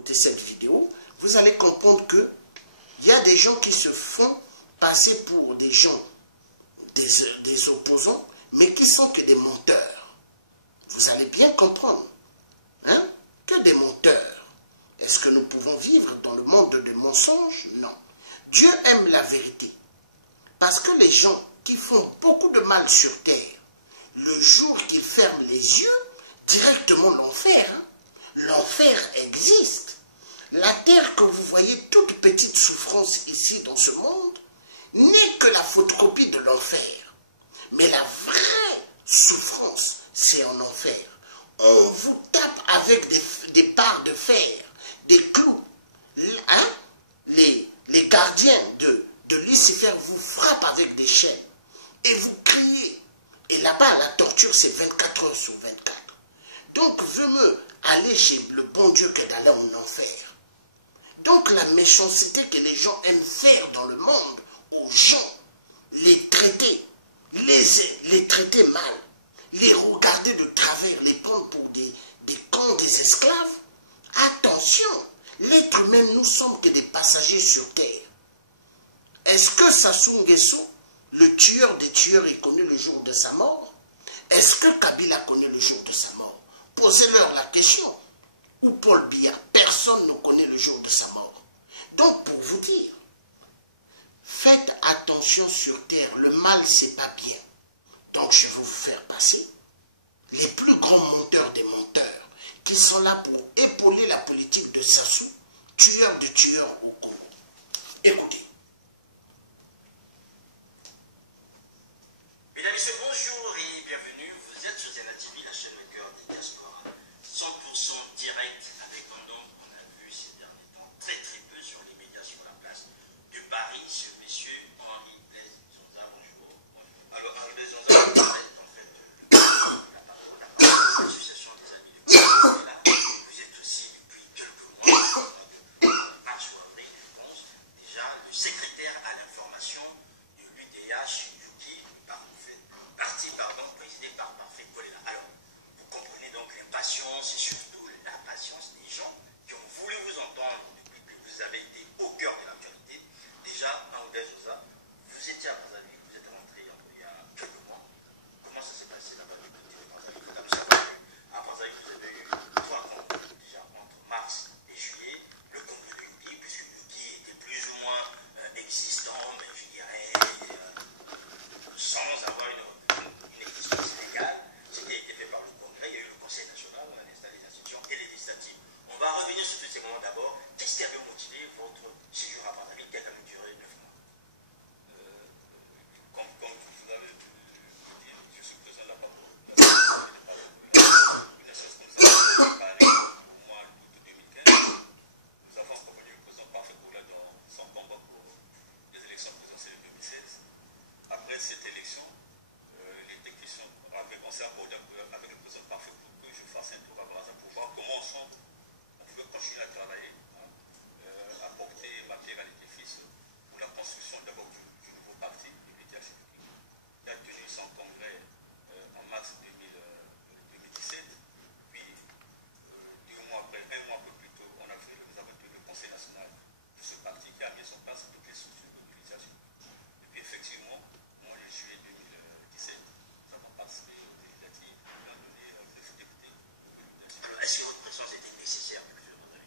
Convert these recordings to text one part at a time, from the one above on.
écouter cette vidéo, vous allez comprendre que il y a des gens qui se font passer pour des gens, des opposants, mais qui sont que des menteurs. Vous allez bien comprendre, hein, que des menteurs. Est-ce que nous pouvons vivre dans le monde de mensonges? Non. Dieu aime la vérité. Parce que les gens qui font beaucoup de mal sur terre, le jour qu'ils ferment les yeux, directement l'enfer. Hein? L'enfer existe. La terre que vous voyez, toute petite souffrance ici dans ce monde, n'est que la photocopie de l'enfer. Mais la vraie souffrance, c'est en enfer. On vous tape avec des barres de fer, des clous. Hein? Les gardiens de Lucifer vous frappent avec des chaînes. Et vous criez. Et là-bas, la torture, c'est 24 heures sur 24. Donc, veut mieux aller chez le bon Dieu que d'aller en enfer. Donc, la méchanceté que les gens aiment faire dans le monde, aux gens, les traiter, les traiter mal, les regarder de travers, les prendre pour des cons, des esclaves. Attention, l'être humain, nous sommes que des passagers sur terre. Est-ce que Sassou Nguesso, le tueur des tueurs, est connu le jour de sa mort? Est-ce que Kabila connaît le jour de sa mort? Posez-leur la question. Ou Paul Biya, personne ne connaît le jour de sa mort. Donc, pour vous dire, faites attention sur terre, le mal, c'est pas bien. Donc, je vais vous faire passer les plus grands menteurs des menteurs, qui sont là pour épauler la politique de Sassou, tueur de tueurs au Congo. Écoutez. Mesdames et messieurs, bonjour et bienvenue. Vous êtes sur Zena TV, la chaîne au cœur des diasporas. 100% direct avec un homme qu'on a vu ces derniers temps très peu sur les médias sur la place de Paris, ce monsieur Henri Blaise Zonza. Bonjour. Alors, Henri Blaise Zonza, vous êtes en fait l'association des amis de Paris. Vous êtes aussi depuis quelques mois, mars ou avril, je pense, déjà le secrétaire à l'information de l'UDH. Présidé par Parfait Kolela. Alors, vous comprenez donc l'impatience et surtout la patience des gens qui ont voulu vous entendre depuis que vous avez été au cœur de l'actualité. Déjà, Henri Zoza, vous étiez à Brazzaville, vous êtes rentré il y a quelques mois. Comment ça s'est passé là-bas du côté de Brazzaville? Vous avez savoir qu'à Brazzaville, vous avez eu 3 congrès déjà entre mars et juillet. Le congrès du Guy, puisque le Guy était plus ou moins existant, mais je dirais sans avoir une existence légale, ce qui a été fait par le Congrès. Il y a eu le Conseil national, on a installé les institutions et les législatives. On va revenir sur tous ces moments d'abord. Qu'est-ce qui avait motivé votre séjour à Brazzaville qui a quand même duré 9 mois? Comme vous l'avez dit, je suis présent là-bas pour une chose comme ça, au mois d'août 2015. Nous avons accompagné le président Parfait Kolela dans son combat pour les élections présidentielles de 2016. Après cette élection, on s'est accordé avec le président Parfait pour que je fasse un tour à Brazza pour voir comment ensemble on pouvait continuer à travailler, apporter ma pierre à l'édifice pour la construction d'abord du nouveau parti, l'UDH, qui a tenu son congrès en mars 2017. Puis, un mois un peu plus tôt, en avril, nous avons tenu le Conseil national de ce parti qui a mis en place toutes les structures de l'utilisation. Et puis, effectivement, au mois de juillet 2017, nous avons participé. Est-ce que votre présence était nécessaire depuis le monde?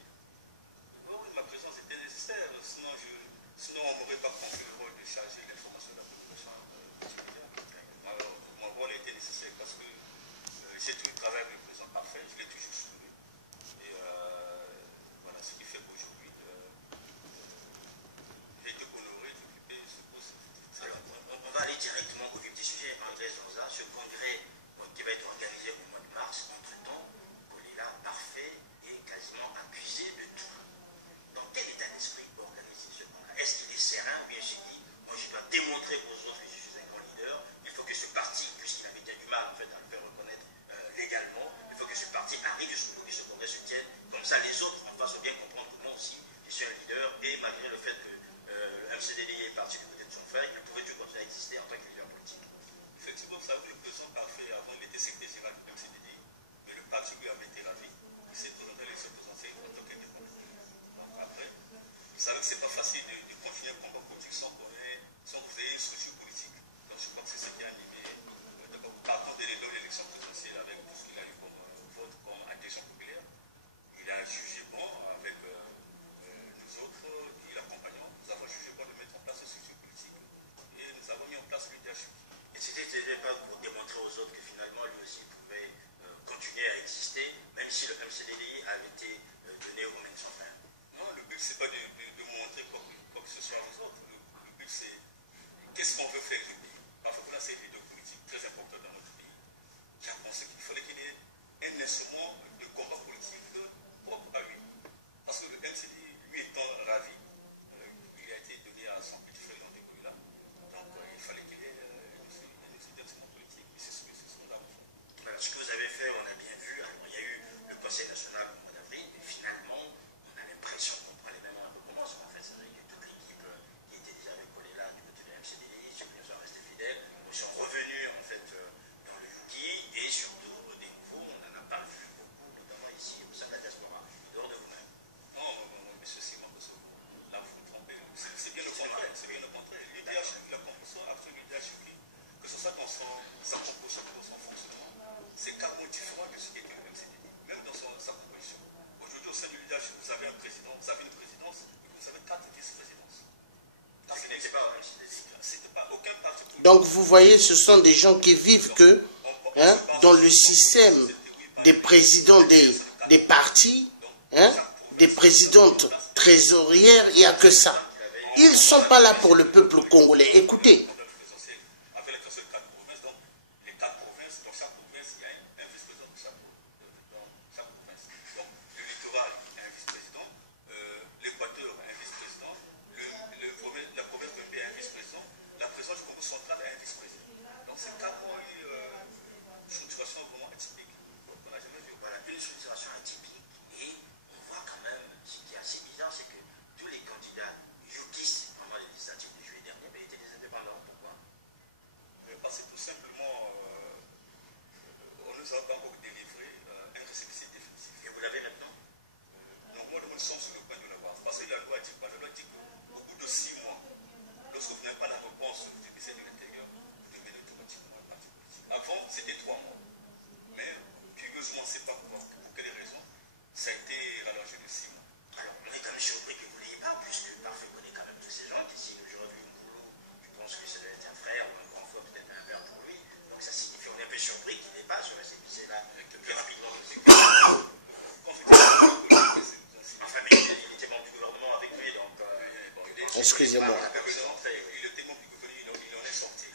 Oui, ma présence était nécessaire. Sinon on ne m'aurait pas confié le rôle de charger l'information de la population. Alors, mon rôle était nécessaire parce que j'ai toujours travaillé avec le président Parfait, je l'ai toujours soutenu. Et voilà ce qui fait qu'aujourd'hui, j'ai été honoré d'occuper ce poste. Alors, on va aller directement au vif du sujet, André Zonza, ce congrès qui va être organisé au mois de mars. Entre-temps, Kolela Parfait est quasiment accusé de tout. Dans quel état d'esprit pour organiser ce congrès? Est-ce qu'il est serein ou bien il se dit, moi je dois démontrer aux autres que je suis un grand leader, il faut que ce parti, puisqu'il avait du mal en fait à le faire reconnaître légalement, il faut que ce parti arrive jusqu'au bout, que ce congrès se tienne, comme ça les autres en face vont bien comprendre que moi aussi je suis un leader, et malgré le fait que le MCDD est parti du côté de son frère, il pouvait toujours continuer à exister en tant que leader politique. Effectivement, vous savez, le président Parfait avant il était secrétaire général du MCDD, mais le parti lui a été la vie. Il s'est présenté à l'élection présidentielle en tant qu'indépendant. CDI avait été donné aux mêmes enfants. Non, le but, c'est pas de montrer quoi que ce soit aux autres. Le but, c'est qu'est-ce qu'on veut faire du pays. Enfin, voilà, c'est une idée politique très importante dans notre pays. Qui a pensé qu'il fallait qu'il y ait un instrument de combat politique propre à lui. Parce que le MCD, lui étant ravi, il a été donné à son petit frère dans des là. Donc, il fallait qu'il y ait un instrument politique. Et c'est ce qu'on a fait. Voilà, ce que vous avez fait, on a bien vu. Alors, il y a eu le Conseil national au mois d'avril, mais finalement, on a l'impression qu'on prend les mêmes recommences. En fait, c'est vrai que toute l'équipe qui était déjà avec là du côté de la MCDI, ceux qui nous sont restés fidèles, nous sont revenus en fait dans le Yuki, et surtout des nouveaux, on n'en a pas vu beaucoup, notamment ici au sein de la diaspora, dehors de vous-même. Non, monsieur Simon, là, vous vous trompez. C'est bien le contraire. C'est bien le contraire. L'UDH, la composition absolue de l'UDH, que ce soit dans sa composition ou dans son fonctionnement, c'est carrément différent de ce qui était le MCDI, même dans sa composition. Aujourd'hui, au sein de l'UDH, vous avez un président, vous avez une présidence, et vous avez 4 vice-présidences. Ce n'était pas un MCDI. C'était pas aucun parti politique. Donc vous voyez, ce sont des gens qui vivent que dans le système des présidents des partis, des présidentes trésorières, il n'y a que ça. Ils ne sont pas là pour le peuple congolais. Écoutez. Avec les 4 provinces, donc les 4 provinces, dans chaque province, il y a un vice-président dans chaque province. Donc le littoral a un vice-président, l'Équateur a un vice-président, la province de Mbé a un vice-président, la présidence du Congo central a un vice-président. Donc c'est carrément une structuration vraiment atypique. On n'a jamais vu. Voilà, une structuration atypique. Et on voit quand même, ce qui est assez bizarre, c'est que tous les candidats yukistes pendant les législatives de juillet dernier avaient été des indépendants. Pourquoi? Parce que tout simplement, on nous a pas encore délivré un récépissé définitif. Et vous l'avez maintenant? Non, moi, nous sommes sur le point de l'avoir. Parce que la loi dit quoi? La loi dit qu'au bout de 6 mois, lorsque vous n'avez pas la réponse du ministère de l'Intérieur, vous devenez automatiquement un parti politique. Avant, c'était 3 mois. Mais curieusement, on ne sait pas pour quelles raisons, ça a été rallongé de 6 mois. Alors, on est quand même surpris que vous ne l'ayez pas, puisque Parfait connaît quand même tous ces gens qui signent aujourd'hui une boulot. Je pense que ça doit être un frère ou un grand frère, peut-être un père pour lui. Donc ça signifie, on est un peu surpris qu'il n'ait pas sur la CPC là, plus rapidement que ce enfin, mais il était membre du gouvernement avec lui, donc... Excusez-moi. Il était membre du gouvernement, il en est sorti.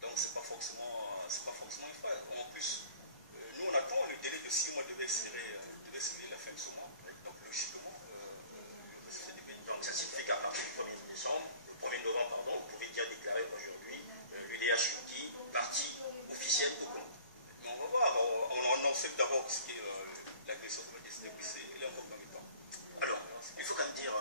Donc c'est pas forcément une fois. En plus, nous on attend, le délai de 6 mois devait expirer la fin de ce mois. Donc logiquement, donc ça signifie qu'à partir du 1er décembre, le 1er novembre, pardon, vous pouvez dire déclarer aujourd'hui l'UDH Yuki, parti officiel au Congo. On va voir, on en sait d'abord ce qui est l'agression de l'Odestin, puis c'est encore dans le temps. Alors, il faut quand même dire,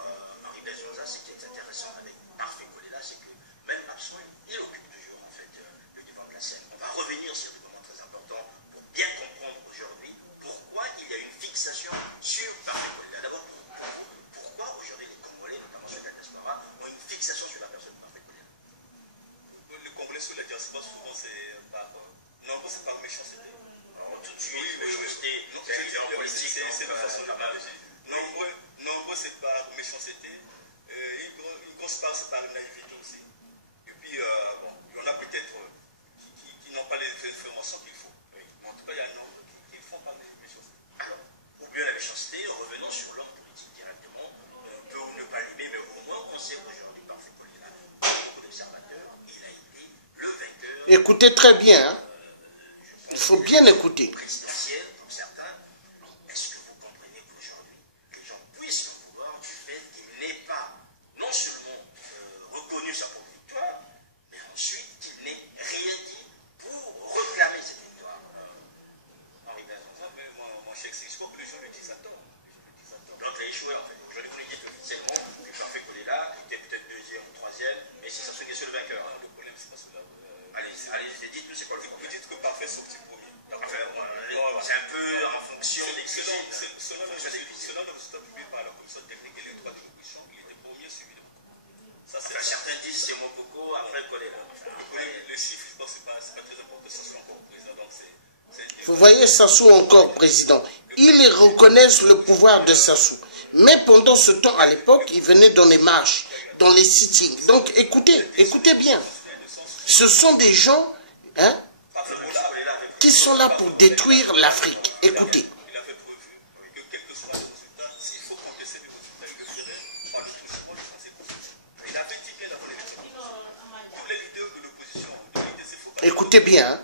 Henri Blaise Josa, ce qui est intéressant avec Parfait Kolela, c'est que même absent, il occupe toujours en fait le devant de la scène. On va revenir sur ce moment très important pour bien comprendre aujourd'hui pourquoi il y a une fixation sur Parfait Kolela. D'abord, pourquoi aujourd'hui les Congolais, notamment ceux de la diaspora, ont une fixation sur la personne de Parfait Kolela? Les Congolais sur la diaspora, souvent c'est par... non, c'est par méchanceté. Alors, tout de suite, méchanceté, c'est la façon de parler. Nombreux, c'est par méchanceté. Une grosse part, c'est par naïveté aussi. Et puis, bon, il y en a peut-être qui n'ont pas les informations qu'il faut. Oui. Mais en tout cas, il y a un nombre qui font par méchanceté. Alors, ou bien la méchanceté, revenons sur l'homme politique directement. On peut ne pas l'aimer, mais au moins on sait qu'aujourd'hui, Parfait Kolela, beaucoup d'observateurs, il a été le vainqueur. Écoutez très bien. Il faut bien écouter. Présidentielle, pour certains. Est-ce que vous comprenez qu'aujourd'hui, les gens puissent le pouvoir du fait qu'il n'ait pas non seulement reconnu sa propre victoire, mais ensuite qu'il n'ait rien dit pour réclamer cette victoire? Henri Blaise. Mais mon cher, je crois que les gens le disent à tort. Donc il a échoué en fait. Aujourd'hui, vous lui dites officiellement que Parfait Kolela était peut-être 2e ou 3e, mais c'est ça ce qui est le vainqueur. Le problème, c'est pas cela. Allez, dites-nous c'est quoi le Vous dites que Parfait sorti premier. C'est un peu en fonction des selon le résultat publié par la commission technique et les droits de l'opposition, il était premier suivi de ça, certains disent c'est Mokoko, après Kolela. Les chiffres, je pense que c'est pas très important, ça soit encore président. Donc vous voyez Sassou encore président. Ils reconnaissent le pouvoir de Sassou. Mais pendant ce temps, à l'époque, il venait dans les marches, dans les sittings. Donc écoutez bien. Ce sont des gens qui sont là pour détruire l'Afrique. Écoutez. Il avait prévu que Écoutez bien. Hein.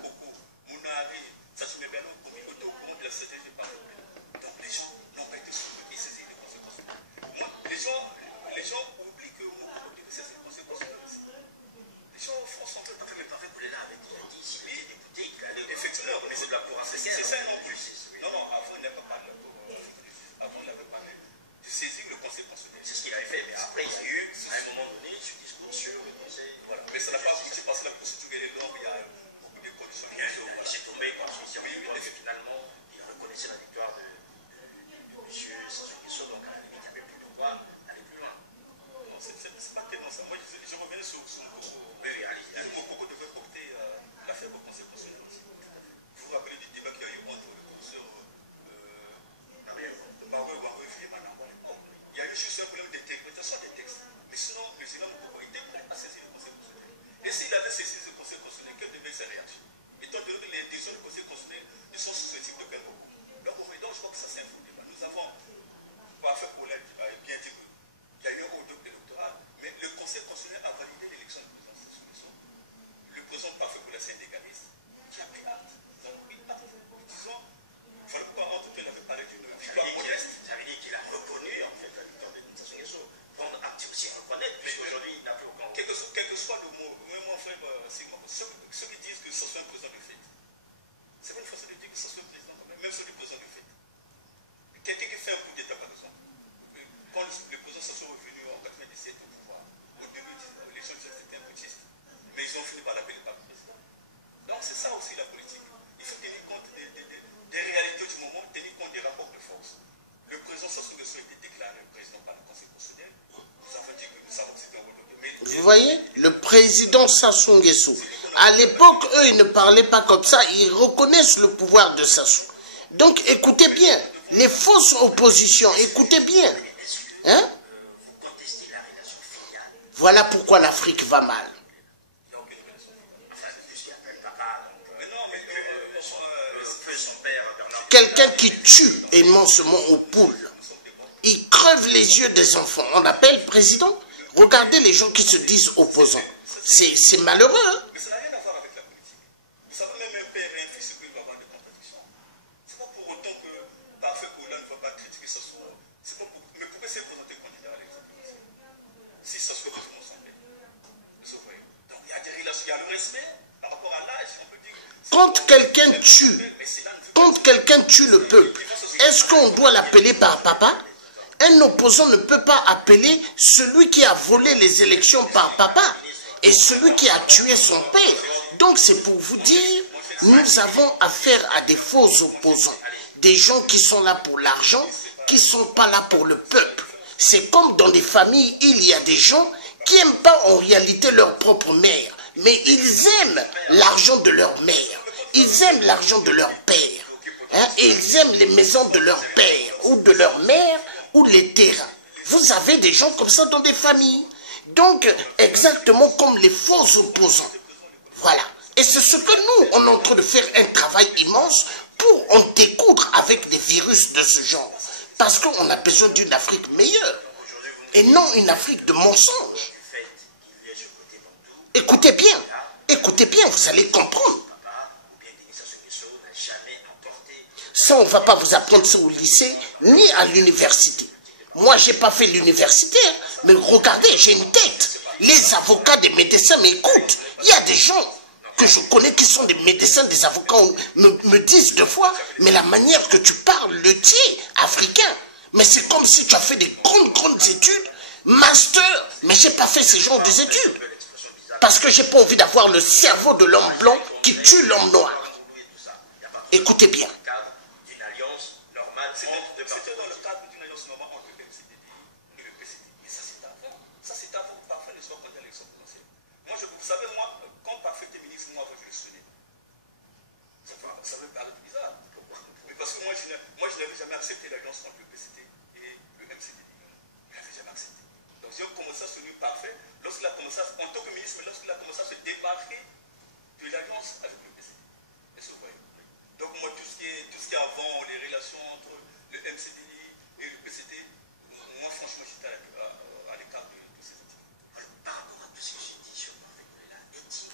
Ça se met bien au communauté au courant de la stratégie par donc les gens n'ont pas été soutenus, ils saisissent les conséquences. Moi, les gens oublient que mon dit que c'est les conséquences. Les gens font son peu. Mais Parfait Poulela avait déjà dit, s'il était député, qu'il allait effectivement, au niveau de la Cour africaine. c'est ça non plus. Non, avant il n'avait pas parlé de la Cour africaine. Avant il n'avait parlé de saisir le conseil constitutionnel. C'est ce qu'il avait fait, mais après il y a eu, à un moment donné, ce discours sur le conseil. Voilà. Mais ça n'a pas abouti parce que la procédure est longue, il y a beaucoup de conditions. Il s'est tombé quand finalement il reconnaissait la victoire de M. Sassou Nguesso, donc à la limite, il n'y avait plus de quoi aller plus loin. Non, c'est pas tellement ça. Moi, je reviens sur Oui, allez-y. beaucoup devait porter l'affaire au conseil constitutionnel aussi. Vous vous rappelez du débat qu'il y a eu entre le professeur Barbeau et Barbeau et Filleman à l'époque. Il y a eu juste un problème d'interprétation des textes. Mais sinon, le président Mokoko était prêt à saisir le conseil constitutionnel. Et s'il avait saisi le conseil constitutionnel, quelle devait être sa réaction? Étant donné que les décisions du conseil constitutionnel ne sont sous ce type de quel mot. Donc, je crois que ça, c'est un faux débat. Nous avons, Parfait Poulela bien dit qu'il y a eu un haut double électoral, mais le conseil constitutionnel a validé l'élection du président Sassou Nguesso. Le président Parfait Poulela, c'est un légaliste qui a pris acte. Donc, oui, disons, voilà pourquoi en tout cas, il avait parlé d'une victoire modeste. Ça veut dire qu'il a reconnu, en fait, la victoire de Sassou Nguesso. Prendre acte aussi reconnaître, puisqu'aujourd'hui, il n'a plus aucun. Quel que soit le mot, même mon frère, ceux qui disent que ce soit un président de fait, c'est pas une façon de dire que ce soit un président, même si le président de fait. Quelqu'un qui fait un coup d'État, par exemple, quand le président Sassou est revenu en 97 au pouvoir, au début de l'élection, c'était un putschiste, mais ils ont fini par l'appeler par le président. Donc c'est ça aussi la politique. Il faut tenir compte des réalités du moment, tenir compte des rapports de force. Le président Sassou Nguesso a été déclaré président par le Conseil constitutionnel. Nous avons dit que nous savons que c'était un rôle de. Vous voyez, le président Sassou Nguesso, à l'époque, eux, ils ne parlaient pas comme ça, ils reconnaissent le pouvoir de Sassou. Donc, écoutez bien, les fausses oppositions, écoutez bien. Hein? Vous contestez la relation filiale. Voilà pourquoi l'Afrique va mal. Il n'y a aucune relation filiale. Enfin, c'est plus qu'il appelle papa, donc son père, Bernard. Quelqu'un qui tue immensément aux poules. Il crève les yeux des enfants. On l'appelle président. Regardez les gens qui se disent opposants. C'est malheureux. Hein? Mais ça n'a rien à voir avec la politique. Vous savez, même un père et un fils, il va avoir des contradictions. Ce n'est pas pour autant que Parfait Poulela ne va pas critiquer Sassou. Mais pourquoi s'est présenté candidat à l'élection présidentielle? Si Sassou est tout le monde s'en fait. Donc il y a des relations, il y a le respect par rapport à l'âge. On peut dire. Quand quelqu'un tue le peuple, est-ce qu'on doit l'appeler par papa? Un opposant ne peut pas appeler celui qui a volé les élections par papa et celui qui a tué son père. Donc c'est pour vous dire, nous avons affaire à des faux opposants. Des gens qui sont là pour l'argent, qui ne sont pas là pour le peuple. C'est comme dans des familles, il y a des gens qui n'aiment pas en réalité leur propre mère, mais ils aiment l'argent de leur mère. Ils aiment l'argent de leur père. Hein, et ils aiment les maisons de leur père ou de leur mère ou les terrains. Vous avez des gens comme ça dans des familles. Donc, exactement comme les faux opposants. Voilà. Et c'est ce que nous, on est en train de faire un travail immense pour en découdre avec des virus de ce genre. Parce qu'on a besoin d'une Afrique meilleure. Et non une Afrique de mensonges. Écoutez bien, vous allez comprendre. Ça, on ne va pas vous apprendre ça au lycée, ni à l'université. Moi, je n'ai pas fait l'université, mais regardez, j'ai une tête. Les avocats des médecins m'écoutent. Il y a des gens que je connais qui sont des médecins, des avocats, me disent deux fois, mais la manière que tu parles, le tien, africain, mais c'est comme si tu as fait des grandes études, master, mais je n'ai pas fait ce genre d'études. Parce que je n'ai pas envie d'avoir le cerveau de l'homme blanc qui tue l'homme noir. Écoutez bien. C'était dans le cadre d'une alliance normale entre le MCDD et le PCD. Mais ça, c'est avant. Ça, c'est avant que Parfait ne soit candidat à l'élection présidentielle. Moi, vous savez, quand Parfait était ministre, moi, je le soutenais. Ça me paraît bizarre. Mais parce que moi, je n'avais jamais accepté l'alliance entre le PCD et le MCDD. Je n'avais jamais accepté. Donc, j'ai commencé à soutenir Parfait lorsqu'il a commencé, en tant que ministre, lorsqu'il a commencé à se démarquer de l'alliance avec le PCD. Est-ce que vous voyez? Donc, moi, tout ce qui est avant, les relations entre le MCDI et le PCD, moi franchement j'étais à l'écart de ces outils. Alors, par rapport à tout ce que j'ai dit sur Parfait Poulela, est-il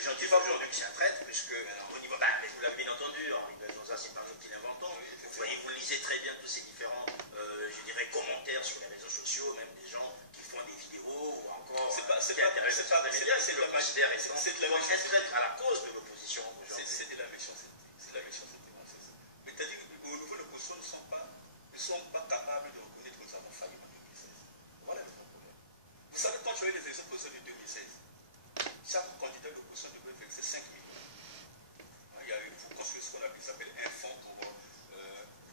les gens disent aujourd'hui que c'est un traître, puisque au niveau, mais vous l'avez bien entendu, Henri Benzosa, c'est pas nous qui l'inventons. Vous voyez, vous lisez très bien tous ces différents, je dirais, commentaires sur les réseaux sociaux, même des gens qui font des vidéos ou encore qui intéressent les médias, c'est le considère comme un traître à la cause de l'opposition aujourd'hui. C'est de la méchanceté. C'est de la méchanceté. Mais c'est-à-dire qu'au niveau de l'opposition, ne sont pas capables de reconnaître que nous avons failli en 2016. Voilà le problème. Vous savez, quand tu as eu les élections de 2016, chaque candidat de l'opposition devait verser 5 millions. Il y a eu, pour construire ce qu'on appelle un fonds pour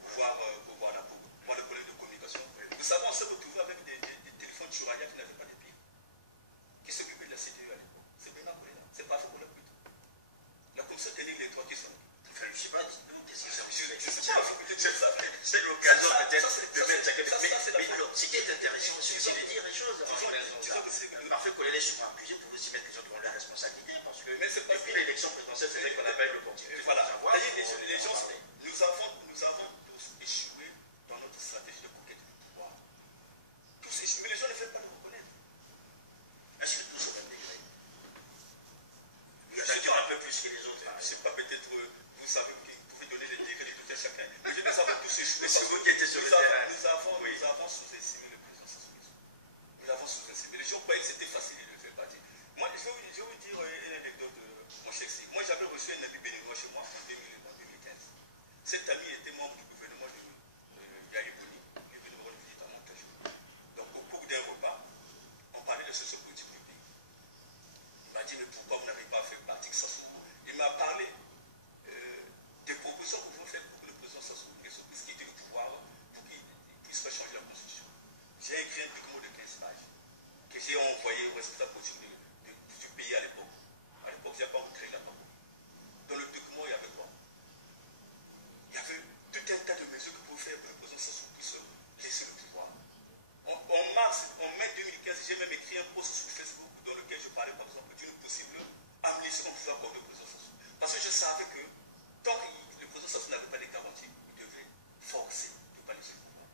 pouvoir le problème de communication. Vous savez, on s'est retrouvé avec des téléphones Churaya qui n'avaient pas de piles, qui s'occupaient de la CTE à l'époque. C'est bien appelé là. C'est pas fait pour le but. La commission technique, les trois qui sont. Enfin, je ne sais pas, dites-nous qu'est-ce que ça veut dire. C'est l'occasion peut-être de mettre ça quelque chose. Mais ce qui est intéressant aussi, c'est de dire les choses. Parfait qu'on les laisse souvent accusés pour aussi mettre les gens devant la responsabilité, parce que depuis l'élection présidentielle, c'est vrai qu'on appelle le parti. Voilà. Les gens, nous avons tous échoué dans notre stratégie de conquête du pouvoir. Tous échoué, mais les gens ne veulent pas le reconnaître. Est-ce que tous au même degré? Je dire un peu plus que les autres. Je ne sais pas, peut-être, vous savez, vous pouvez donner les degrés de tout à chacun. Mais nous avons tous échoué. C'est vous qui étiez sur le terrain. Nous avons sous-estimé le président Sassou Nguesso. Nous l'avons sous-estimé. Les gens croyaient que c'était facile de le faire partir. Moi, je vais vous dire une anecdote de mon chef. Moi, j'avais reçu un ami béninois chez moi en 2015. Cet ami était membre du gouvernement de Yaya Boni. Il est venu me rendre visite à Montéjo. Donc, au cours d'un repas, on parlait de sociopolitique du pays. Il m'a dit, mais pourquoi vous n'avez pas fait partie de Sassou? Il m'a parlé des propositions que vous pouvez faire pour que le président Sassou Nguesso puisse quitter le pouvoir pour qu'il puisse pas changer la constitution. J'ai écrit un document de 15 pages que j'ai envoyé au responsable politique du pays à l'époque. À l'époque, il n'y a pas créé la PACO. Dans le document, il y avait quoi? Il y avait tout un tas de mesures que vous pouvez faire pour que le président Sassou puisse laisser le pouvoir. En mai 2015, j'ai même écrit un post sur Facebook dans lequel je parlais par exemple d'une possible amnistie qu'on pouvait accorder au président Sassou. Parce que je savais que tant que le président Sassou n'avait pas les garanties, il devait forcer de ne pas laisser le pouvoir.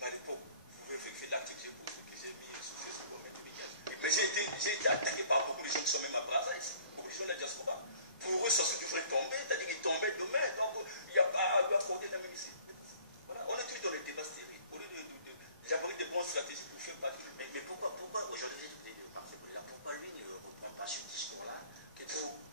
Mais à l'époque, vous pouvez vérifier l'article que j'ai mis sur Facebook en mai 2015. Mais j'ai été attaqué par beaucoup de gens qui sont même à Brazza ici, beaucoup de gens de la diaspora. Pour eux, Sassou devrait tomber, c'est-à-dire qu'il tombait demain, donc il n'y a pas à lui accorder la même ici. Voilà. On est tous dans les débats stériles. Au lieu d'élaborer des bonnes stratégies pour faire partie. Mais pourquoi aujourd'hui, pourquoi lui ne reprend pas ce discours-là,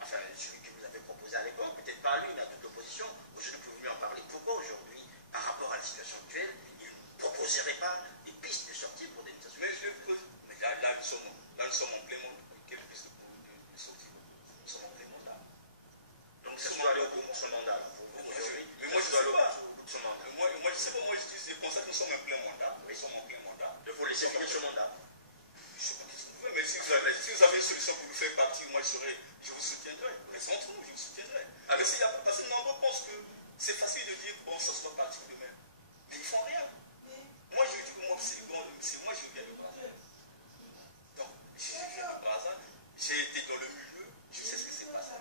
enfin celui que vous avez proposé à l'époque, peut-être pas lui, mais à toute l'opposition, aujourd'hui vous pouvez en parler. Pourquoi aujourd'hui, par rapport à la situation actuelle, il ne proposerait pas des pistes de sortie pour des mutations? Mais là, nous sommes en plein monde. Quelle piste de sortie? Nous sommes en plein mandat. Donc ça doit aller au bout de son mandat. Mais moi, je ne sais pas. Moi, je ne sais pas, moi, je dis c'est comme ça que nous sommes en plein mandat. Nous sommes en plein mandat. Il faut laisser finir ce mandat. Je ne sais pas qu'est-ce que vous faites, mais si vous avez une solution pour nous faire partir, moi, je vous soutiendrai. Mais sans trop, je vous soutiendrai. Parce que nombreux pensent que c'est facile de dire qu'on s'en soit parti demain. Mais ils ne font rien. Moi, je dis que moi, moi, je viens de Brazza. Donc, je viens de Brazza, j'ai été dans le milieu, je sais ce qui s'est passé.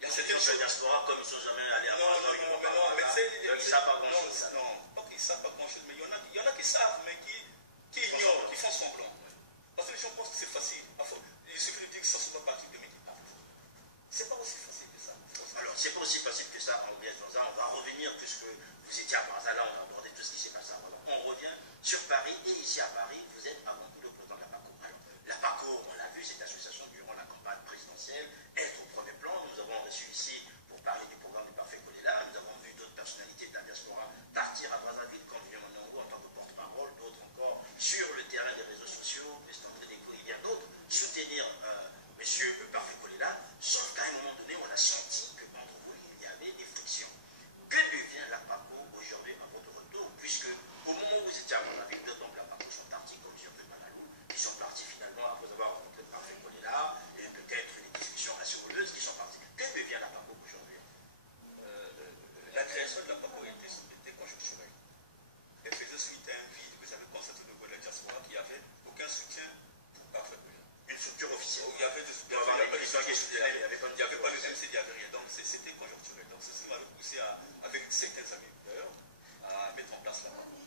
Il y a certaines choses. Diaspora, comme ils ne sont jamais allés à Brazza. Non, mais ils ne savent pas grand-chose. Non, pas qu'ils ne savent pas grand-chose, mais il y en a qui savent, mais qui ignorent, qui font semblant. Parce que les gens pensent que c'est facile. Il suffit de dire que ça ne soit pas parti de métier. C'est pas aussi facile que ça. Alors, c'est pas aussi facile que ça, on va revenir, puisque vous étiez à Brazza, là, on a abordé tout ce qui s'est passé à Brazza. On revient sur Paris, et ici à Paris, vous êtes avant tout le président de la PACO. Alors, la PACO, on l'a vu, cette association durant la campagne présidentielle, est au premier plan. Nous avons reçu ici, pour parler du programme du Parfait Kolela, nous avons vu d'autres personnalités de la diaspora partir à Brazzaville, comme William Monongo en tant que porte-parole, d'autres encore sur le terrain des réseaux sociaux, André Deco et bien d'autres, soutenir M. Parfait Kolela, sauf qu'à un moment donné, on a senti qu'entre vous, il y avait des frictions. Que devient la PACO aujourd'hui à votre retour, puisque au moment où vous étiez à Brazzaville, d'autres membres de la PACO sont partis, comme M. Manalou, ils sont partis finalement après avoir rencontré Parfait Kolela, et peut-être des discussions assez houleuses qui sont partis. Que devient la PACO aujourd'hui? La création de la PACO était conjoncturelle. Elle faisait suite à un vide que j'avais constaté de la diaspora qui n'avait aucun soutien pour Parfait Kolela. Une structure officielle. Il y avait des soutiens, il n'y avait pas de MC, il n'y avait rien. Donc c'était conjoncturel. Donc c'est ce qui m'avait poussé avec certains amis d'ailleurs, à mettre en place la PACO.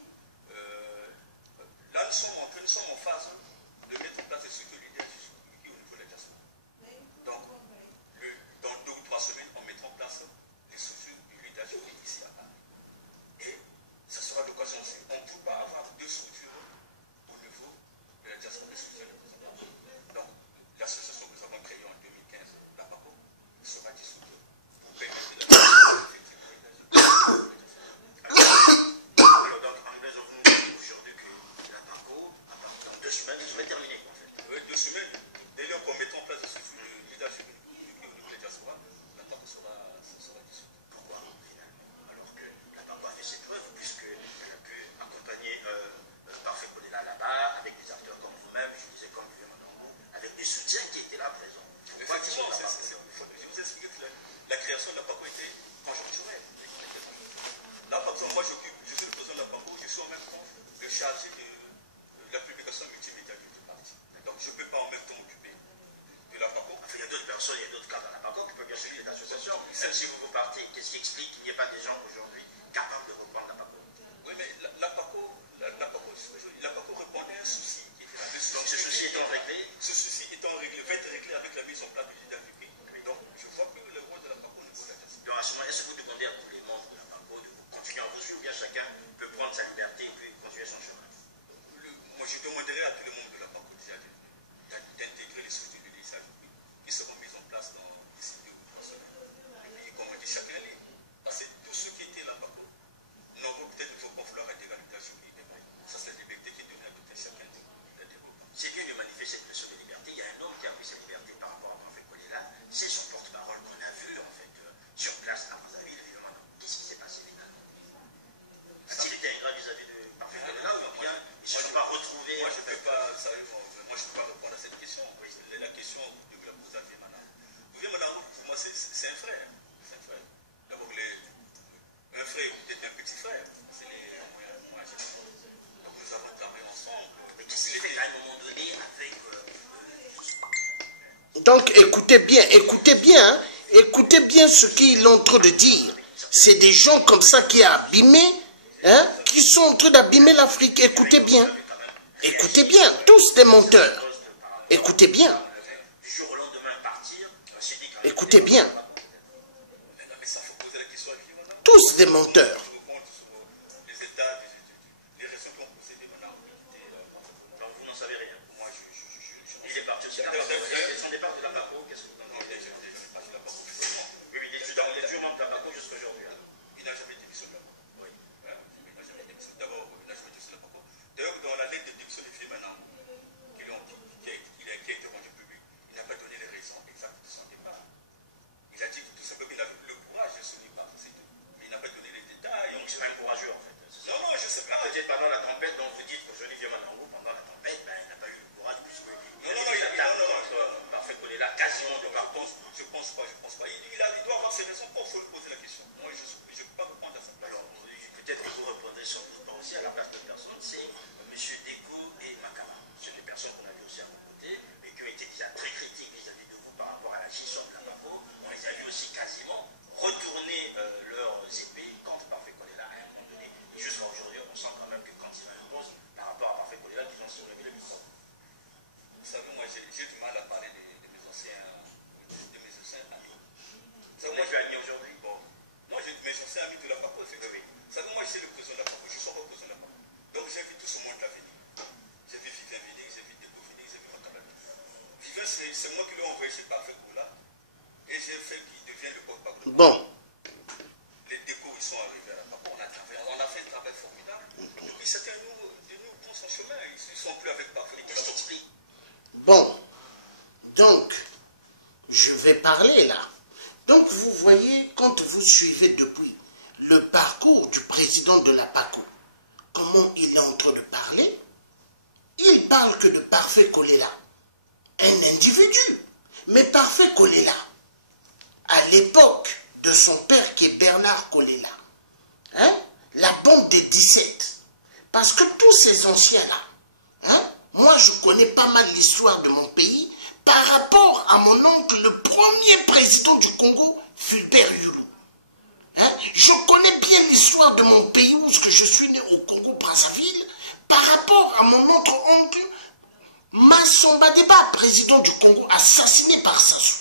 Là, nous sommes en phase de mettre en place des structures leadership au niveau de la diaspora. Donc, 2 semaines, dès lors qu'on met en place le leadership de la diaspora, la PACO sera dissoute. Pourquoi finalement? Alors que la PACO a fait ses preuves, puisqu'elle a pu accompagner Parfait Kolela là-bas, avec des acteurs comme vous-même, je disais comme Vivier Mandongo, avec des soutiens qui étaient là présents. Effectivement, je vous explique que la création de la PACO était conjoncturelle. Là, par exemple, moi, je suis le président de la PACO, je suis en même temps le chargé de la publication multimédia du parti. Donc, je ne peux pas en même temps m'occuper de la PACO. Enfin, il y a d'autres personnes, il y a d'autres cadres dans la PACO qui peuvent bien s'occuper d'associations. Même si vous partez, qu'est-ce qui explique qu'il n'y ait pas des gens aujourd'hui capables de reprendre la PACO? Oui, mais la PACO répondait à un souci qui était là. Donc, ce souci étant réglé, va être réglé avec la mise en place du leader du pays. Donc, je vois que le rôle de la PACO ne peut pas être. donc à ce moment, est-ce que vous demandez à tous les membres de la PACO de continuer à vous suivre, ou bien chacun peut prendre sa liberté et puis continuer son chemin? Moi, je demanderais à tous les membres de la PACO déjà d'intégrer les structures de l'ISAG qui seront mises en place d'ici 2 ou 3 semaines. Et puis, comme on dit, chacun est libre. Parce que tous ceux qui étaient là, PACO, n'auront peut-être ne vont pas vouloir intégrer la leadership du pays. Ça, c'est la liberté qui est donnée à tout un chacun de développement. C'est bien de manifester cette pression de liberté. Il y a un homme qui a pris cette liberté par rapport à Parfait Kolela. C'est son porte-parole qu'on a vu, en fait, sur place à Brazzaville, évidemment. Qu'est-ce qui s'est passé finalement? A-t-il été ingrat vis-à-vis de Parfait Kolela ou bien ils ne se sont pas retrouvés? Moi, je ne peux pas, sérieusement, moi, je ne peux pas répondre à cette question. Oui, la question de la poser à Vivier-Madame. Vivier-Madame, pour moi, c'est un frère. C'est un frère. D'abord, un frère ou peut-être un petit frère. C'est les moyens. Donc, nous avons travaillé ensemble. Mais qu'est-ce qu'il fait à un moment donné avec... Donc écoutez bien ce qu'il est en train de dire. C'est des gens comme ça qui ont abîmé, qui sont en train d'abîmer l'Afrique. Écoutez bien, tous des menteurs. Écoutez bien. Du jour au lendemain partir, Écoutez bien. Tous des menteurs. Les États, les raisons qui ont procédé maintenant. Donc vous n'en savez rien. Moi, il est parti aussi. Son départ de la PACO, qu'est-ce que vous en dites? Oui, il est toujours membre de la PACO jusqu'aujourd'hui. Il n'a jamais démissionné de la PACO. Oui. Il n'a jamais démissionné. D'abord, il n'a jamais démissionné de la PACO. D'ailleurs, dans la lettre de démission de Vivier-Madame, qui a été rendue publique, il n'a pas donné les raisons exactes de son départ. Il a dit que tout simplement, il a eu le courage de se départ. Mais il n'a pas donné les détails. Donc c'est pas un courageux en fait. Non, je sais pas. Peut-être pendant la tempête, donc vous dites qu'aujourd'hui Vivier-Madame, pendant la tempête, ben, il n'a pas eu le courage puisque Parfait Kolela quasiment de partout. Je pense pas. Il doit avoir ses raisons pour se poser la question. Moi, je ne peux pas répondre à ça. Alors, peut-être que vous répondrez sans doute pas aussi à la place de personnes, c'est M. Deco et Makama. Ce sont des personnes qu'on a vu aussi à vos côtés, mais qui ont été déjà très critiques vis-à-vis de vous par rapport à la gestion de la PACO. On les a vu aussi quasiment retourner leurs épées contre Parfait Kolela à un moment donné. Et jusqu'à aujourd'hui, on sent quand même que quand il impose par rapport à Parfait Kolela, ils ont surlevé le micro. Vous savez, moi, j'ai du mal à parler de mes anciens amis. Vous êtes amis aujourd'hui? Bon, moi, mes anciens amis de la PACO, c'est que oui. Vous savez, moi, je suis le président de la PACO, je suis encore président de la PACO. Donc, j'ai vu tout ce monde-là venir. J'ai vu Vivien venir, j'ai vu Deco venir, j'ai vu Makama venir. Vivien, c'est moi qui l'ai envoyé chez Parfait Kolela et j'ai fait qu'il devienne le porte-parole. Bon. Les Deco, ils sont arrivés à la PACO, on a fait un travail formidable. Et puis, certains de nous prennent son chemin, ils ne sont plus avec Parfait Kolela. Qu'est-ce qui explique? Bon, donc, je vais parler là. Donc, vous voyez, quand vous suivez depuis le parcours du président de la PACO, comment il est en train de parler, il parle que de Parfait Kolela, un individu. Mais Parfait Kolela, à l'époque de son père qui est Bernard Kolela, la bande des 17, parce que tous ces anciens-là, moi, je connais pas mal l'histoire de mon pays par rapport à mon oncle, le premier président du Congo, Fulbert Yulu. Je connais bien l'histoire de mon pays où je suis né au Congo-Brazzaville par rapport à mon autre oncle, Massomba Deba, président du Congo, assassiné par Sassou.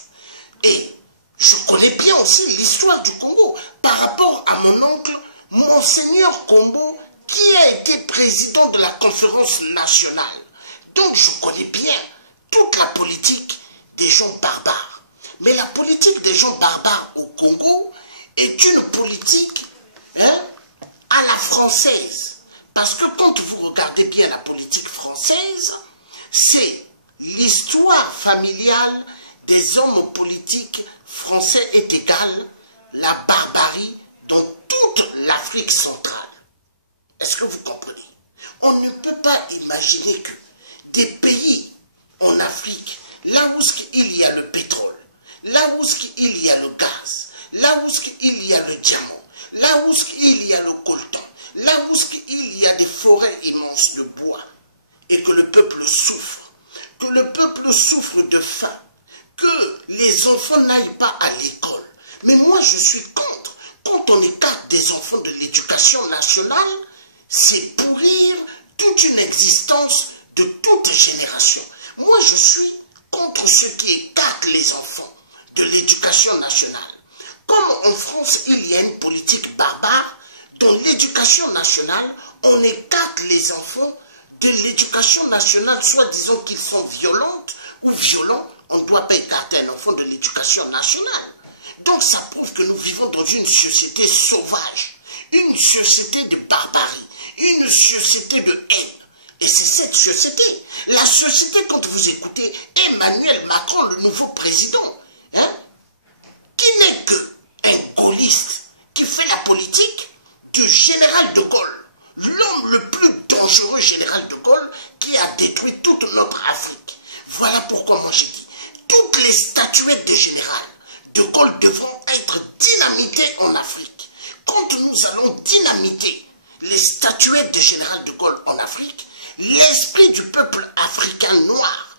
Et je connais bien aussi l'histoire du Congo par rapport à mon oncle, Monseigneur Kombo, qui a été président de la conférence nationale. Donc je connais bien toute la politique des gens barbares. Mais la politique des gens barbares au Congo est une politique à la française. Parce que quand vous regardez bien la politique française, c'est l'histoire familiale des hommes politiques français est égale la barbarie dans toute l'Afrique centrale. Est-ce que vous comprenez? On ne peut pas imaginer que des pays en Afrique, là où il y a le pétrole, là où il y a le gaz, là où il y a le diamant, là où il y a le coltan, là où il y a des forêts immenses de bois, et que le peuple souffre de faim, que les enfants n'aillent pas à l'école. Mais moi, je suis contre. Quand on écarte des enfants de l'éducation nationale, c'est pourrir toute une existence de toute génération. Moi, je suis contre ceux qui écartent les enfants de l'éducation nationale. Comme en France, il y a une politique barbare, dans l'éducation nationale, on écarte les enfants de l'éducation nationale, soit disant qu'ils sont violentes ou violents. On ne doit pas écarter un enfant de l'éducation nationale. Donc ça prouve que nous vivons dans une société sauvage, une société de barbarie, une société de haine. Et c'est cette société, la société, quand vous écoutez Emmanuel Macron, le nouveau président, qui n'est qu'un gaulliste, qui fait la politique du général de Gaulle, l'homme le plus dangereux général de Gaulle, qui a détruit toute notre Afrique. Voilà pourquoi moi j'ai dit, toutes les statuettes de général de Gaulle devront être dynamitées en Afrique. Quand nous allons dynamiter les statuettes de général de Gaulle en Afrique, l'esprit du peuple africain noir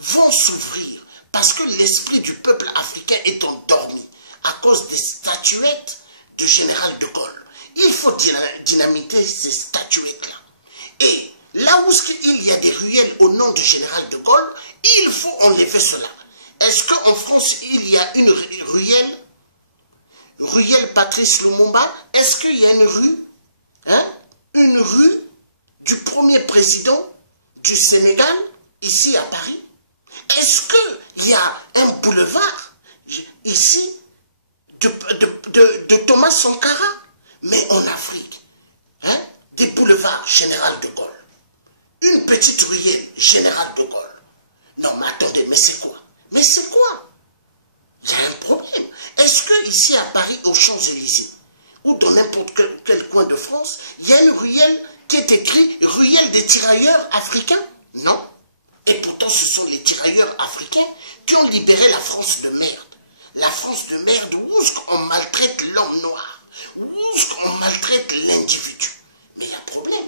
vont s'ouvrir, parce que l'esprit du peuple africain est endormi à cause des statuettes de général de Gaulle. Il faut dynamiter ces statuettes-là. Et là où il y a des ruelles au nom du général de Gaulle, il faut enlever cela. Est-ce qu'en France, il y a une ruelle Patrice Lumumba? Est-ce qu'il y a une rue du premier président du Sénégal, ici à Paris? Est-ce qu'il y a un boulevard ici de Thomas Sankara? Mais en Afrique, des boulevards Général de Gaulle, une petite ruelle Général de Gaulle. Non, mais attendez, mais c'est quoi? Mais c'est quoi? Il y a un problème. Est-ce que ici à Paris, aux Champs-Élysées, ou dans n'importe quel coin de France, il y a une ruelle qui est écrite « Ruelle des tirailleurs africains » ? Non. Et pourtant, ce sont les tirailleurs africains qui ont libéré la France de merde. La France de merde où on maltraite l'homme noir, où on maltraite l'individu. Mais il y a un problème.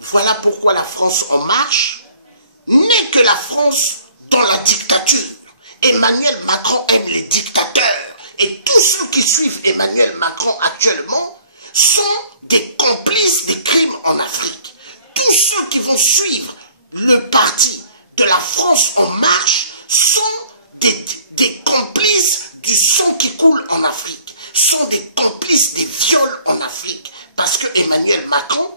Voilà pourquoi la France en marche n'est que la France dans la dictature. Emmanuel Macron aime les dictateurs. Et tous ceux qui suivent Emmanuel Macron actuellement sont des complices des crimes en Afrique. Tous ceux qui vont suivre le parti de la France en marche sont des complices du sang qui coule en Afrique, sont des complices des viols en Afrique. Parce que Emmanuel Macron,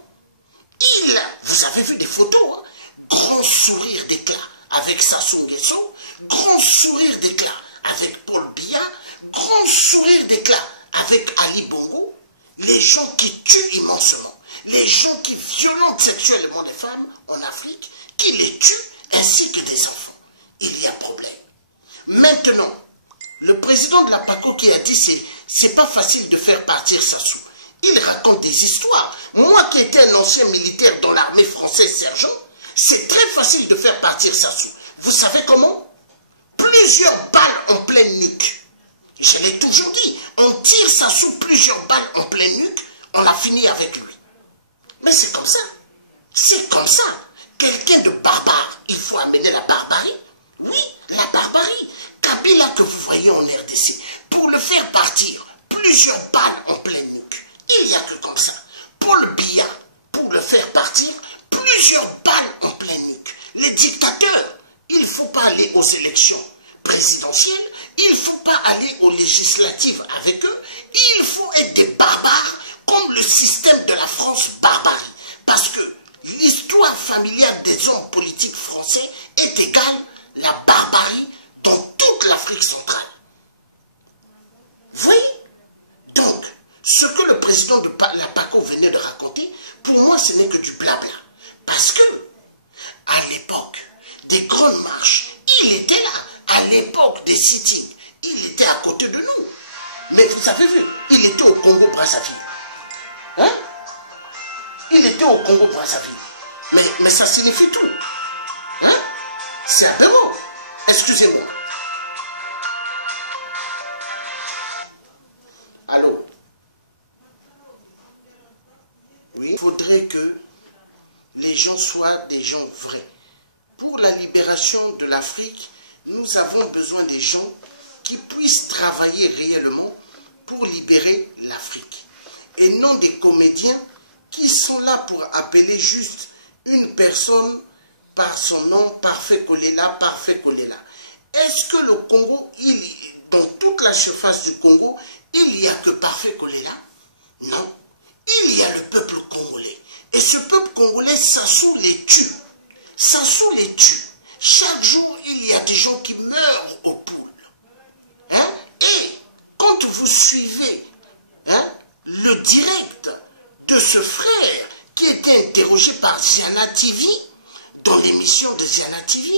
vous avez vu des photos, grand sourire d'éclat avec Sassou Nguesso, grand sourire d'éclat avec Paul Biya, grand sourire d'éclat avec Ali Bongo, les gens qui tuent immensement, les gens qui violentent sexuellement les femmes en Afrique, qui les tuent ainsi que des enfants. Il y a problème. Maintenant, le président de la PACO qui a dit c'est pas facile de faire partir Sassou. Il raconte des histoires. Moi qui étais un ancien militaire dans l'armée française, sergent, c'est très facile de faire partir Sassou. Vous savez comment? Plusieurs balles en pleine nuque. Je l'ai toujours dit, on tire Sassou plusieurs balles en pleine nuque, on a fini avec lui. Mais c'est comme ça. C'est comme ça. Quelqu'un de barbare, il faut amener la barbarie. Oui, la barbarie. Kabila que vous voyez en RDC, pour le faire partir, plusieurs balles en pleine nuque. Il n'y a que comme ça. Paul Biya, pour le faire partir, plusieurs balles en pleine nuque. Les dictateurs, il ne faut pas aller aux élections présidentielles, il ne faut pas aller aux législatives avec eux, il faut être des barbares comme le système de la France barbarie. Parce que l'histoire familiale des hommes politiques français est égale la barbarie dans toute l'Afrique centrale. Vous voyez? Donc, ce que le président de la PACO venait de raconter, pour moi, ce n'est que du blabla. Parce que, à l'époque, des grandes marches. Il était là, à l'époque des sittings. Il était à côté de nous. Mais vous avez vu, il était au Congo-Brazzaville. Hein? Il était au Congo-Brazzaville. Mais ça signifie tout. Hein? C'est aberrant. Excusez-moi. Allô? Oui, il faudrait que les gens soient des gens vrais. Pour la libération de l'Afrique, nous avons besoin des gens qui puissent travailler réellement pour libérer l'Afrique. Et non des comédiens qui sont là pour appeler juste une personne par son nom, Parfait Kolela, Parfait Kolela. Est-ce que le Congo, dans toute la surface du Congo, il n'y a que Parfait Kolela? Non. Il y a le peuple congolais. Et ce peuple congolais, Sassou les tue. Sassou les tue. Chaque jour, il y a des gens qui meurent aux poules. Hein? Et quand vous suivez le direct de ce frère qui était interrogé par Ziana TV, dans l'émission de Ziana TV,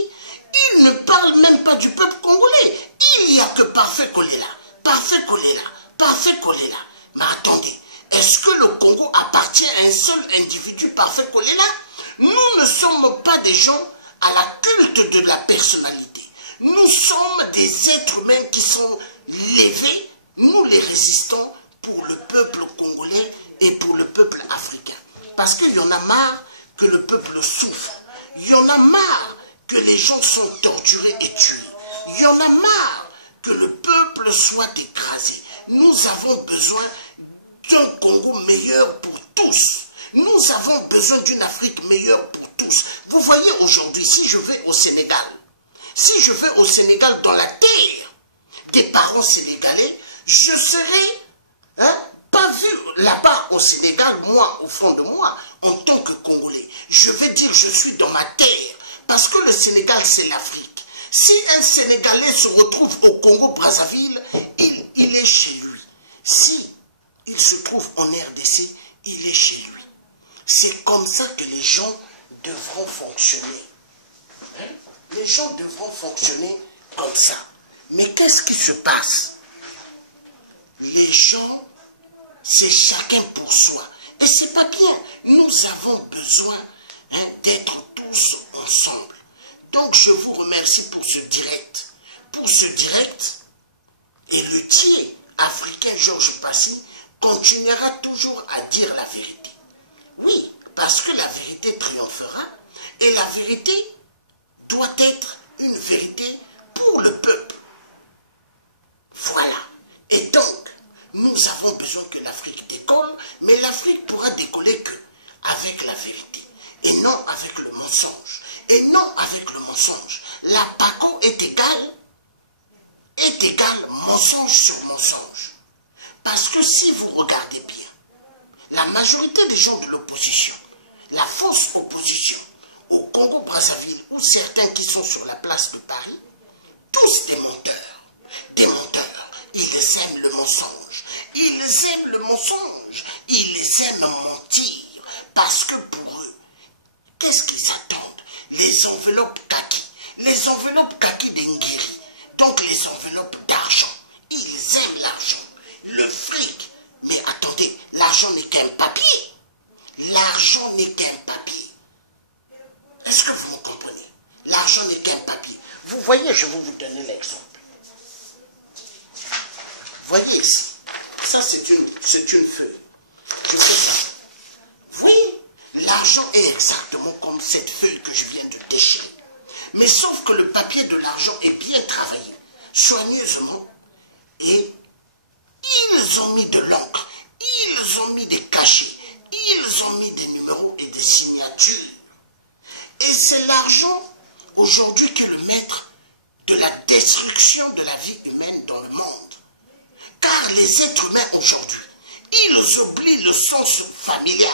il ne parle même pas du peuple congolais. Il n'y a que Parfait Kolela, Parfait Kolela, Parfait Kolela. Mais attendez, est-ce que le Congo appartient à un seul individu, Parfait Kolela? Nous ne sommes pas des gens à la culte de la personnalité. Nous sommes des êtres humains qui sont levés, nous les résistons, pour le peuple congolais et pour le peuple africain. Parce qu'il y en a marre que le peuple souffre. Il y en a marre que les gens sont torturés et tués. Il y en a marre que le peuple soit écrasé. Nous avons besoin d'un Congo meilleur pour tous. Nous avons besoin d'une Afrique meilleure pour tous. Vous voyez aujourd'hui, si je vais au Sénégal, dans la terre des parents sénégalais, je serai pas vu là-bas au Sénégal, moi, au fond de moi, en tant que Congolais. Je vais dire je suis dans ma terre, parce que le Sénégal, c'est l'Afrique. Si un Sénégalais se retrouve au Congo-Brazzaville, il est chez lui. Si il se trouve en RDC, il est chez lui. C'est comme ça que les gens devront fonctionner. Hein? Les gens devront fonctionner comme ça. Mais qu'est-ce qui se passe? Les gens, c'est chacun pour soi. Et c'est pas bien. Nous avons besoin d'être tous ensemble. Donc je vous remercie pour ce direct. Pour ce direct, et le tiers africain Georges Passy continuera toujours à dire la vérité. Oui, parce que la vérité triomphera. Et la vérité doit être une vérité pour le peuple. Voilà. Et donc, nous avons besoin que l'Afrique décolle, mais l'Afrique pourra décoller que avec la vérité, et non avec le mensonge. Et non avec le mensonge. La PACO est égale mensonge sur mensonge. Parce que si vous regardez bien, la majorité des gens de l'opposition, la fausse opposition, au Congo-Brazzaville, ou certains qui sont sur la place de Paris, tous des menteurs. Des menteurs. Ils aiment le mensonge. Ils aiment le mensonge. Ils aiment mentir. Parce que pour eux, qu'est-ce qu'ils attendent? Les enveloppes kaki. Les enveloppes kaki d'Engiri. Donc les enveloppes d'argent. Ils aiment l'argent. Le fric. Mais attendez, l'argent n'est qu'un papier. L'argent n'est qu'un papier. Est-ce que vous me comprenez? L'argent n'est qu'un papier. Vous voyez, je vais vous donner l'exemple. Voyez ici, ça c'est une feuille. Je fais ça. Oui, l'argent est exactement comme cette feuille que je viens de déchirer. Mais sauf que le papier de l'argent est bien travaillé, soigneusement, et ils ont mis de l'encre, ils ont mis des cachets, ils ont mis des numéros et des signatures. Et c'est l'argent aujourd'hui qui est le maître de la destruction de la vie humaine dans le monde. Car les êtres humains aujourd'hui, ils oublient le sens familial.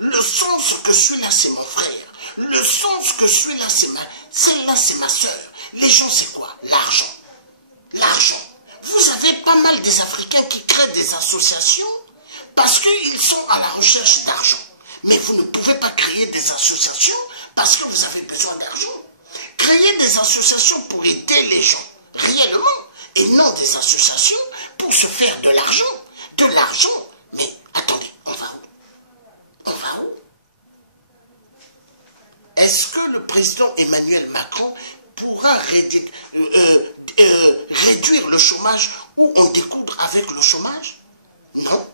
Le sens que celui-là c'est mon frère. Le sens que celui-là celle-là c'est ma soeur. Les gens c'est quoi? L'argent. L'argent. Vous avez pas mal des Africains qui créent des associations parce qu'ils sont à la recherche d'argent. Mais vous ne pouvez pas créer des associations parce que vous avez besoin d'argent. Créez des associations pour aider les gens, réellement, et non des associations pour se faire de l'argent. De l'argent, mais attendez, on va où? On va où? Est-ce que le président Emmanuel Macron pourra réduire le chômage ou en découdre avec le chômage? Non.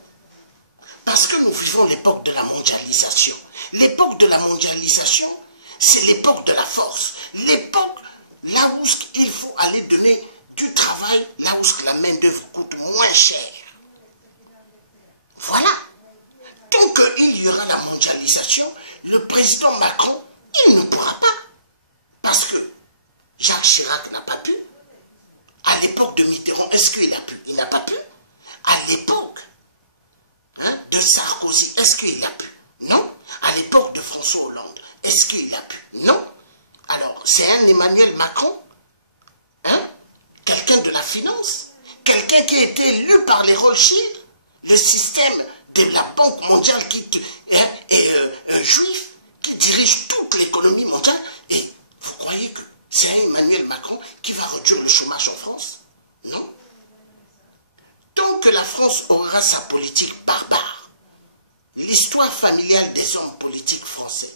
Parce que nous vivons l'époque de la mondialisation. L'époque de la mondialisation, c'est l'époque de la force. L'époque là où il faut aller donner du travail, là où la main-d'œuvre coûte moins cher. Voilà. Tant qu'il y aura la mondialisation, le président Macron, il ne pourra pas. Parce que Jacques Chirac n'a pas pu. À l'époque de Mitterrand, est-ce qu'il a pu? Il n'a pas pu. À l'époque de Sarkozy, est-ce qu'il a pu? Non. À l'époque de François Hollande, est-ce qu'il a pu? Non. Alors, c'est un Emmanuel Macron, quelqu'un de la finance, quelqu'un qui a été élu par les Rothschild, le système de la Banque mondiale qui est juif, qui dirige toute l'économie mondiale. Et vous croyez que c'est Emmanuel Macron qui va réduire le chômage en France? Non. Tant que la France aura sa politique barbare, l'histoire familiale des hommes politiques français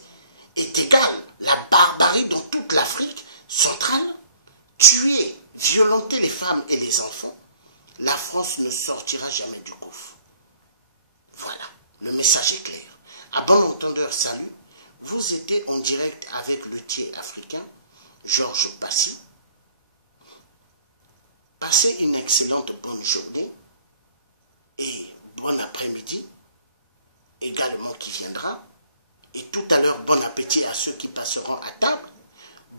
est égale. La barbarie dans toute l'Afrique centrale, tuer, violenter les femmes et les enfants, la France ne sortira jamais du gouffre. Voilà, le message est clair. À bon entendeur, salut. Vous étiez en direct avec le Thier africain, Georges Passy. Passez une excellente bonne journée et bon après-midi également qui viendra. Et tout à l'heure, bon appétit à ceux qui passeront à table.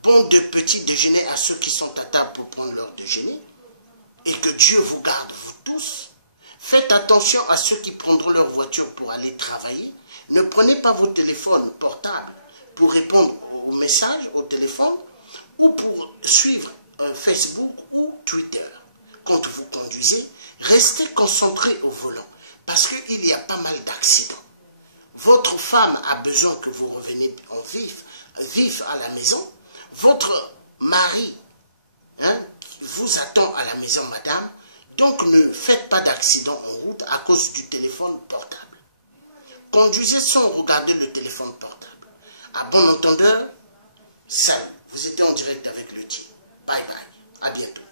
Bon petit déjeuner à ceux qui sont à table pour prendre leur déjeuner. Et que Dieu vous garde, vous tous. Faites attention à ceux qui prendront leur voiture pour aller travailler. Ne prenez pas vos téléphones portables pour répondre aux messages au téléphone ou pour suivre Facebook ou Twitter. Quand vous conduisez, restez concentrés au volant parce qu'il y a pas mal d'accidents. Votre femme a besoin que vous reveniez en vif à la maison. Votre mari vous attend à la maison, madame. Donc ne faites pas d'accident en route à cause du téléphone portable. Conduisez sans regarder le téléphone portable. À bon entendeur, salut. Vous étiez en direct avec le Thier. Bye bye. À bientôt.